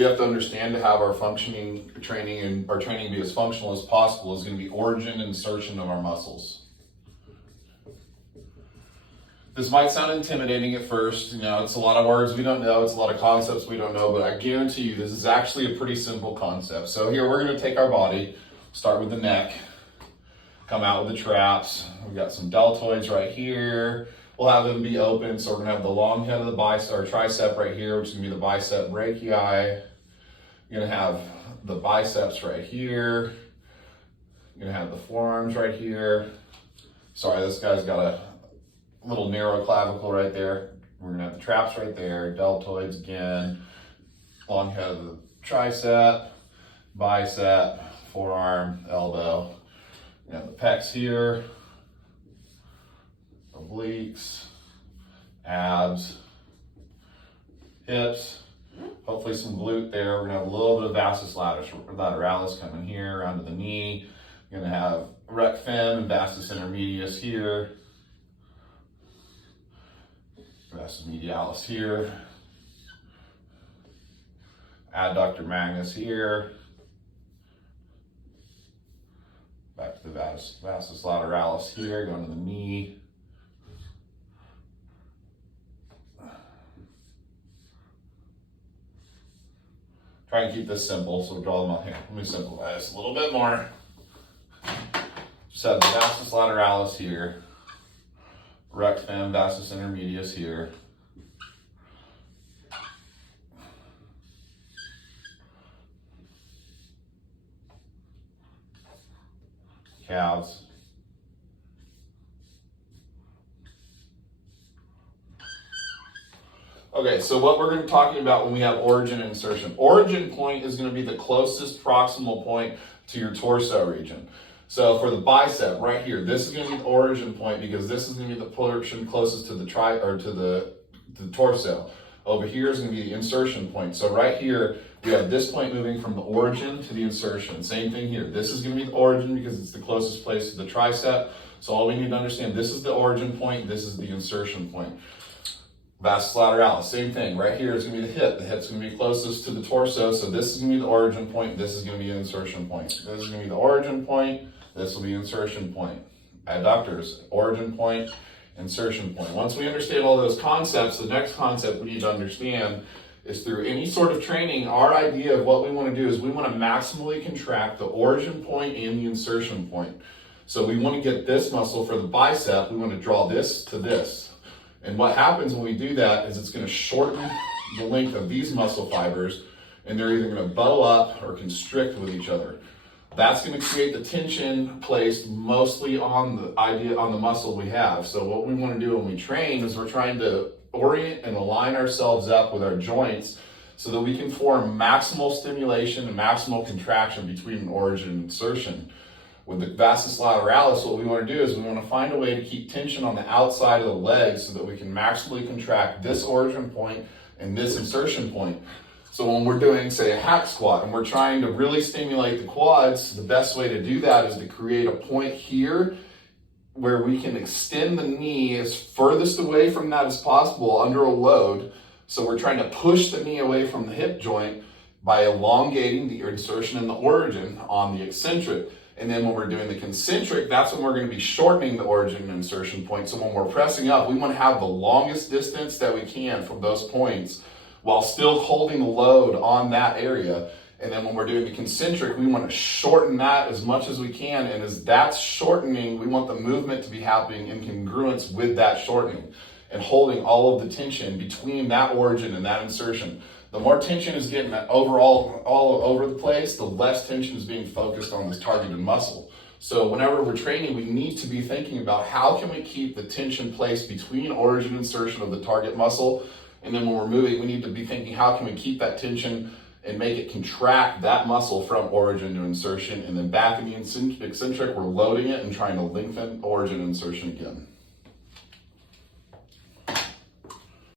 We have to understand to have our functioning training and our training be as functional as possible is going to be origin and insertion of our muscles. This might sound intimidating at first, it's a lot of words we don't know, it's a lot of concepts we don't know, but I guarantee you this is actually a pretty simple concept. So here we're going to take our body, start with the neck, come out with the traps. We've got some deltoids right here. We'll have them be open, so we're going to have the long head of the bicep or tricep right here, which is going to be the bicep brachii. You're going to have the biceps right here. You're going to have the forearms right here. Sorry, this guy's got a little narrow clavicle right there. We're going to have the traps right there, deltoids again, long head of the tricep, bicep, forearm, elbow. You have the pecs here, obliques, abs, hips, hopefully some glute there. We're gonna have a little bit of vastus lateralis coming here around to the knee. You're gonna have rec fem and vastus intermedius here, vastus medialis here, adductor magnus here, back to the vastus lateralis here, going to the knee. Try and keep this simple, so we'll draw them out here. Let me simplify this a little bit more. Just have the vastus lateralis here, rec fem, vastus intermedius here. Calves. Okay, so what we're going to be talking about when we have origin and insertion. Origin point is going to be the closest proximal point to your torso region. So for the bicep right here, this is going to be the origin point because this is going to be the portion closest to the the torso. Over here is going to be the insertion point. So right here, we have this point moving from the origin to the insertion. Same thing here. This is going to be the origin because it's the closest place to the tricep. So all we need to understand, this is the origin point, this is the insertion point. Vastus lateralis, same thing. Right here is going to be the hip. The hip's going to be closest to the torso. So this is going to be the origin point. This is going to be an insertion point. This is going to be the origin point. This will be insertion point. Adductors, origin point, insertion point. Once we understand all those concepts, the next concept we need to understand is through any sort of training, our idea of what we want to do is we want to maximally contract the origin point and the insertion point. So we want to get this muscle for the bicep. We want to draw this to this. And what happens when we do that is it's going to shorten the length of these muscle fibers, and they're either going to bow up or constrict with each other. That's going to create the tension placed mostly on the muscle we have. So what we want to do when we train is we're trying to orient and align ourselves up with our joints so that we can form maximal stimulation and maximal contraction between origin and insertion. With the vastus lateralis, what we want to do is we want to find a way to keep tension on the outside of the legs so that we can maximally contract this origin point and this insertion point. So when we're doing, say, a hack squat and we're trying to really stimulate the quads, the best way to do that is to create a point here where we can extend the knee as furthest away from that as possible under a load. So we're trying to push the knee away from the hip joint by elongating the insertion and the origin on the eccentric. And then when we're doing the concentric, that's when we're going to be shortening the origin and insertion point. So when we're pressing up, we want to have the longest distance that we can from those points while still holding the load on that area. And then when we're doing the concentric, we want to shorten that as much as we can. And as that's shortening, we want the movement to be happening in congruence with that shortening and holding all of the tension between that origin and that insertion. The more tension is getting overall all over the place, the less tension is being focused on this targeted muscle. So whenever we're training, we need to be thinking about how can we keep the tension placed between origin and insertion of the target muscle. And then when we're moving, we need to be thinking how can we keep that tension and make it contract that muscle from origin to insertion. And then back in the eccentric, we're loading it and trying to lengthen origin and insertion again.